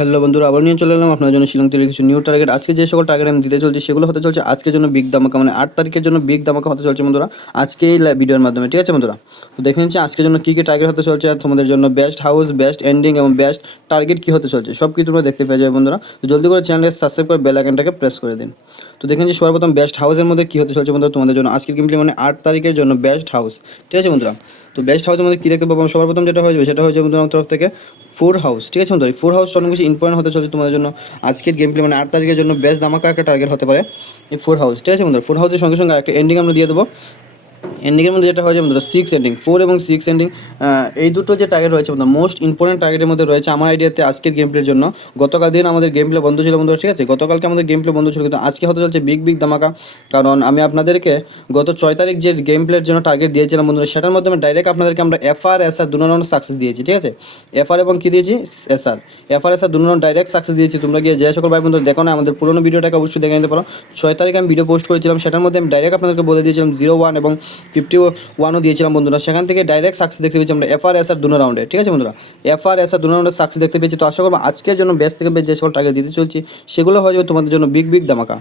Hello বন্ধুরা, আবার নিয়ে চলে এলাম আপনার জন্য শিলং থেকে কিছু নিউ টার্গেট। আজকে যে সকল টার্গেট আমি দিতে চলছি সেগুলো হতে চলছে আজকের জন্য বিগ ধামাকা, মানে 8 তারিখের জন্য বিগ ধামাকা হতে চলছে বন্ধুরা, আজকে এই ভিডিওর মাধ্যমে। ঠিক আছে বন্ধুরা, তো দেখে নিচ্ছি আজকের জন্য কী কী টার্গেট হতে চলছে আর তোমাদের জন্য বেস্ট হাউস, বেস্ট এন্ডিং এবং বেস্ট টার্গেট কী হতে চলছে সব কিছু তোমরা দেখতে পেয়ে যাবে বন্ধুরা। তো জলদি করে চ্যানেলকে সাবস্ক্রাইব করে বেল আইকনটাকে প্রেস করে দিন। তো দেখে নিচ্ছি সর্বপ্রথম বেস্ট হাউসের মধ্যে কী হতে চলছে বন্ধুরা তোমাদের জন্য আজকের গেমপ্লে, মানে 8 তারিখের জন্য বেস্ট হাউস। ঠিক আছে বন্ধুরা, তো বেস্ট হাউসের মধ্যে কী দেখতে পাবো সর্বপ্রথম যেটা হয়ে যাবে সেটা হয়ে যাবে বন্ধুরা আমার তরফ থেকে 4 হাউস। ঠিক আছে বন্ধুরা, 4 হাউস অনেক বেশি ইম্পর্টেন্ট হতে চলছে তোমাদের জন্য আজকের গেম প্লে, মানে 8 তারিখের জন্য বেস্ট ধামাকা একটা টার্গেট হতে পারে এই 4 হাউস। ঠিক আছে বন্ধুরা, 4 হাউসের সঙ্গে সঙ্গে একটা এন্ডিং আমরা দিয়ে দেবো। এন্ডিংয়ের মধ্যে যেটা হয়ে যাবে বন্ধুরা 6 এন্ডিং, 4 এবং 6 এন্ডিং, এই দুটো যে টার্গেট রয়েছে বন্ধুরা মোস্ট ইম্পর্টেন্ট টার্গেটের মধ্যে রয়েছে আমার আইডিয়াতে আজকের গেম প্লের জন্য। গতকাল দিন আমাদের গেম প্লে বন্ধ ছিল বন্ধুরা, ঠিক আছে, গতকালকে আমাদের গেম প্লে বন্ধ ছিল, কিন্তু আজকে হতে চলছে বিগ বিগ ধামাকা। কারণ আমি আপনাদেরকে গত 6 তারিখ যে গেম প্লের জন্য টার্গেট দিয়েছিলাম বন্ধুরা, সেটার মাধ্যমে ডাইরেক্ট আপনাদেরকে আমরা এফআর এসআর দুটো রাউন্ড সাকসেস দিয়েছি। ঠিক আছে, এফআর এবং কী দিয়েছি এসআর, এফআর এসআর দুটো রাউন্ড ডাইরেক্ট সাকসেস দিয়েছি। তোমরা গিয়ে যে সকল ভাই বন্ধুরা দেখো না আমাদের পুরোনো ভিডিওটাকে অবশ্যই দেখে নিতে পারো। 6 তারিখে আমি ভিডিও পোস্ট করেছিলাম, সেটার মধ্যে আমি ডাইরেক্ট আপনাদেরকে বলে দিয়েছিলাম 01 এবং 51ও দিয়েছিলাম বন্ধুরা। সেখান থেকে ডাইরেক্ট সাকসেস দেখতে পেয়েছি আমরা এফআর এসআর দুটো রাউন্ডে। ঠিক আছে বন্ধুরা, এফআর এসআর দুটো রাউন্ডে সাকসেস দেখতে পেয়েছি। তো আশা করবো আজকের জন্য বেস্ট থেকে বেস্ট যে সকল টার্গেট দিতে চলছি সেগুলো হয়ে যাবে তোমাদের জন্য বিগ বিগ ধামাকা।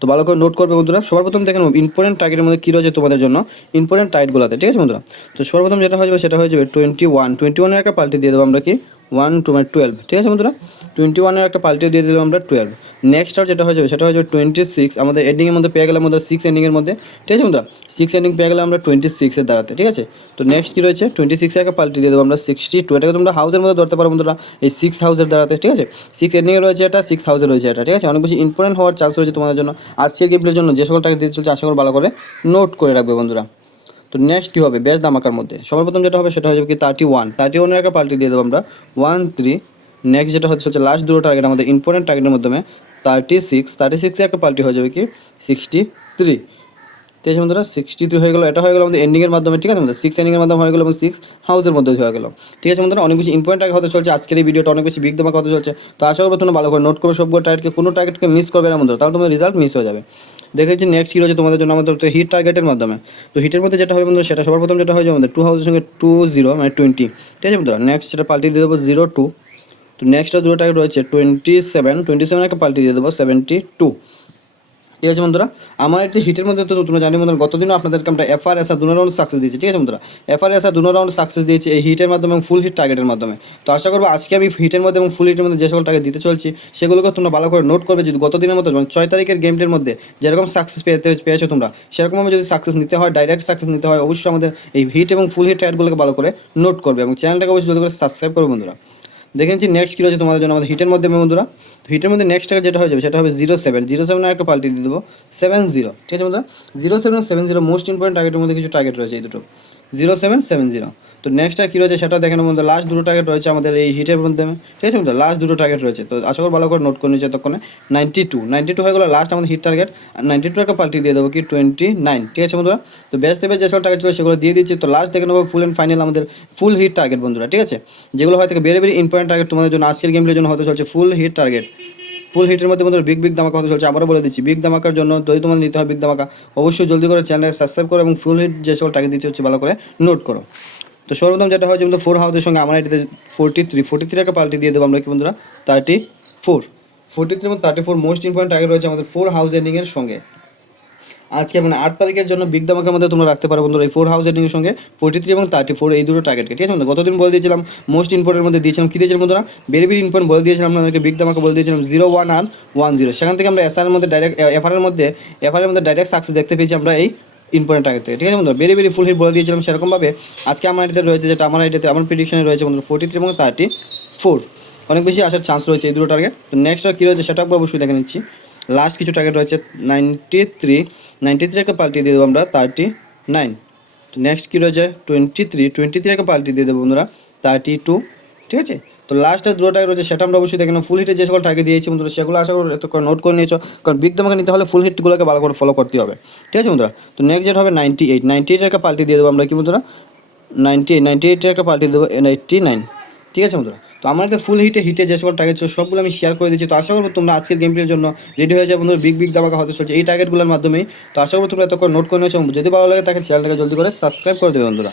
তো ভালো করে নোট করবে বন্ধুরা। সবার প্রথম দেখেন ইম্পর্টেন্ট টার্গেটের মধ্যে কী রয়েছে তোমাদের জন্য ইম্পর্টেন্ট টার্গেটগুলোতে। ঠিক আছে বন্ধুরা, তো সর্বপ্রথম যেটা হয়ে যাবে সেটা হয়ে যাবে 21 একটা পাল্টি দিয়ে দেবো আমরা কি 1 to 12। ঠিক আছে বন্ধুরা, 21 একটা পাল্টি দিয়ে দিলাম আমরা 12। নেক্সট আর যেটা হয়ে যাবে সেটা হয়ে যাবে 26 আমাদের এন্ডিংয়ের মধ্যে পেয়ে গেলাম আমাদের 6 এন্ডিংয়ের মধ্যে। ঠিক আছে বন্ধুরা, 6 এন্ডিং পেয়ে গেলাম আমরা 26-এর দ্বারাতে। ঠিক আছে, তো নেক্সট কী রয়েছে 26 একটা পাল্টি দিয়ে দেবো আমরা 62। এটাকে তোমরা হাউসের মধ্যে ধরতে পারো বন্ধুরা, এই 6 হাউসের দ্বারাতে। ঠিক আছে, 6 এন্ডিংয়ে রয়েছে এটা, 6 হাউসে রয়েছে এটা। ঠিক আছে, অনেক বেশি ইম্পর্টেন্ট হওয়ার চান্স রয়েছে তোমাদের জন্য আজকের গেমপ্লের জন্য। যে সকল টার্গেট দিতে চলছে আশা করি ভালো করে নোট করে রাখবে বন্ধুরা। তো নেক্সট কী হবে বেস্ট ধামাকার মধ্যে সবার প্রথম যেটা হবে সেটা হয়ে যাবে কি 31 একটা পাল্টি দিয়ে দেবো আমরা 13। নেক্সট যেটা হচ্ছে লাস্ট দুটো টার্গেট আমাদের ইম্পর্টেন্ট টার্গেটের মাধ্যমে 36 একটা পাল্টি হয়ে যাবে কি 63। ঠিক আছে বন্ধুরা, 63 হয়ে গেলো। এটা হয়ে গেলো আমাদের এন্ডিংয়ের মাধ্যমে। ঠিক আছে বন্ধুরা, 6 এন্ডিংয়ের মাধ্যমে হয়ে গেলো এবং 6 হাউসের মধ্যে হয়ে গেলো। ঠিক আছে বন্ধুরা, অনেক বেশি ইম্পর্টেন্ট টার্গেট হতে চলছে আজকের এই ভিডিওটা, অনেক বেশি বিগ ধামাকা হতে চলছে। তো আশা করবো তোমরা ভালো করে নোট করবে সবগুলো টার্গেটকে, কোনো টার্গেটকে মিস করবে না বন্ধুরা, তাহলে তোমার রেজাল্ট মিস হয়ে যাবে। দেখেছি নেক্সট কী রয়েছে তোমাদের জন্য আমাদের হিট টার্গেটের মাধ্যমে। তো হিটের মধ্যে যেটা হবে বন্ধুরা সেটা সবার প্রথম যেটা হয়ে যাবে আমাদের 2 হাউসের সঙ্গে 20 মানে 20। ঠিক আছে বন্ধুরা, নেক্সট সেটা পাল্টি দিয়ে দেবো 02। তো নেক্সট দুটো টার্গেট রয়েছে 27 একটা পাল্টি দিয়ে দেবো 72। ঠিক আছে বন্ধুরা, আমার একটি হিটের মধ্যে তো তোমরা জানি বন্ধুরা গতদিনও আপনাদেরকে আমরা এফআর এসআর দুটো রাউন্ড সাকসেস দিয়েছি। ঠিক আছে বন্ধুরা, এফআর এসআর দুটো রাউন্ড সাকসেস দিয়েছি এই হিটের মাধ্যমে এবং ফুল হিট টার্গেটের মাধ্যমে। তো আশা করবো আজকে আমি হিটের মধ্যে এবং ফুল হিটের মধ্যে যে সকল টার্গেট দিতে চলছি সেগুলোকে তোমরা ভালো করে নোট করবে। যদি গতদিনের মতো 6 তারিখের গেমটির মধ্যে যেরকম সাকসেস পেয়েছো তোমরা, সেরকমভাবে যদি সাকসেস নিতে হয়, ডাইরেক্ট সাকসেস নিতে হয়, অবশ্যই আমাদের এই হিট এবং ফুল হিট টার্গেটগুলোকে ভালো করে নোট করবে এবং চ্যানেলটাকে অবশ্যই জলদি করে সাবস্ক্রাইব করবে বন্ধুরা। দেখে নিচ্ছি নেক্সট কী রয়েছে তোমাদের জন্য আমাদের হিটের মধ্যে বন্ধুরা। তো হিটের মধ্যে নেক্সট টার্গেট যেটা হয়ে যাবে সেটা হবে 07 একটা পাল্টি দিয়ে দেবো 70। ঠিক আছে বন্ধুরা, 07 মোস্ট ইম্পর্টেন্ট টার্গেটের মধ্যে কিছু টার্গেট রয়েছে এই দুটো 0770। তো নেক্সট আর কী রয়েছে সেটা দেখেন বন্ধু, লাস্ট দুটো টার্গেট রয়েছে আমাদের এই হিটের মধ্যে। ঠিক আছে বন্ধু, লাস্ট দুটো টার্গেট রয়েছে। তো আশা করি ভালো করে নোট করে নিচ্ছে ততক্ষণে 92 হয়ে গেলো লাস্ট আমাদের হিট টার্গেট। আর 92 একটা পাল্টি দিয়ে দেবো কি 29। ঠিক আছে বন্ধুরা, তো বেস্ট দেবে যে সব টার্গেট ছিল সেগুলো দিয়ে দিচ্ছি। তো লাস্ট দেখে নেবো ফুল অ্যান্ড ফাইনাল আমাদের ফুল হিট টার্গেট বন্ধুরা। ঠিক আছে, যেগুলো হয়তো ভেরি ভেরি ইম্পর্টেন্ট টার্গেট তোমাদের জন্য আজকের গেমের জন্য হতে চলছে ফুল হিট টার্গেট। ফুল হিটের মধ্যে আমাদের বিগ বিগ ধামাকা হতে চলছে। আবারও বলে দিচ্ছি বিগ ধামাকার জন্য যদি তোমাদের নিতে হয় বিগ ধামাকা, অবশ্যই জলদি করে চ্যানেলকে সাবস্ক্রাইব করো এবং ফুল হিট যে সকল টার্গেট দিচ্ছে হচ্ছে ভালো করে নোট করো। তো সর্বপ্রথম যেটা হয় যেমন 4 হাউসের সঙ্গে আমার এটাতে 43 একটা পাল্টি দিয়ে দেবো আমরা কি বন্ধুরা 43 এবং 34 মোস্ট ইম্পর্টেন্ট টার্গেট রয়েছে আমাদের 4 হাউস এন্ডিংয়ের সঙ্গে। আজকে মানে 8 তারিখের জন্য বিগ ধামাকার মধ্যে তোমরা রাখতে পারো বন্ধুরা এই 4 হাউস এন্ডিংয়ের সঙ্গে 43 এবং 34 এই দুটো টার্গেটকে। ঠিক আছে বন্ধু, গতদিন বলে দিয়েছিলাম মোস্ট ইম্পর্টেন্টের মধ্যে দিয়েছিলাম কী দিয়েছিলাম বন্ধুরা, ভেরি ভেরি ইম্পর্টেন্ট বলে দিয়েছিলাম আপনাদেরকে বিগ ধামাকা বলে দিয়েছিলাম 01 আর 10। সেখান থেকে আমরা এসআর মধ্যে ডাইরেক্ট এফআরের মধ্যে ডাইরেক্ট সাকসেস দেখতে পেয়েছি আমরা এই ইম্পর্টেন্ট টার্গেট থেকে। ঠিক আছে বন্ধুরা, ভেরি ভেরি ফুল হিট বলে দিয়েছিলাম। সেরকমভাবে আজকে আমার এটাতে রয়েছে যেটা আমার এটাতে আমার প্রেডিকশনে রয়েছে বন্ধুরা 43 এবং 34। অনেক বেশি আসার চান্স রয়েছে এই দুটো টার্গেট। তো নেক্সট আর কী রয়েছে সেটা অবশ্যই দেখে নিচ্ছি। লাস্ট কিছু টার্গেট রয়েছে 93 একটা পাল্টি দিয়ে দেবো আমরা 39। তো নেক্সট কী রয়েছে 23 একটা পাল্টি দিয়ে দেবো বন্ধুরা 32। ঠিক আছে, তো লাস্টের দুটো টার্গেট রয়েছে সেটা আমরা অবশ্যই দেখে ফুল হিটের যে সকল টার্গেট দিয়েছি বন্ধুরা সেগুলো আশা করি এত নোট করে নিয়েছো, কারণ বিগ ধামাকা নিতে হলে ফুল হিটগুলোকে ভালো করে ফলো করতে হবে। ঠিক আছে বন্ধুরা, তো নেক্সট যেটা হবে 98 একটা পাল্টি দিয়ে দেবো আমরা কি বন্ধুরা 98 একটা পাল্টি দেবো 89। ঠিক আছে বন্ধুরা, তো আমার একটা ফুল হিটে যে সকল টার্গেট ছিল সবগুলো আমি শেয়ার করে দিচ্ছি। তো আশা করবো তোমরা আজকের গেম প্লের জন্য রেডি হয়ে যাবে বন্ধুরা, বিগ বিগ ধামাকা হতে চলছে এই টার্গেটগুলোর মাধ্যমেই। তো আশা করবো তোমরা এত করে নোট করে নিয়েছো, যদি ভালো লাগে তাকে চ্যানেলটাকে জলদি করে সাবস্ক্রাইব করে দেবে বন্ধুরা।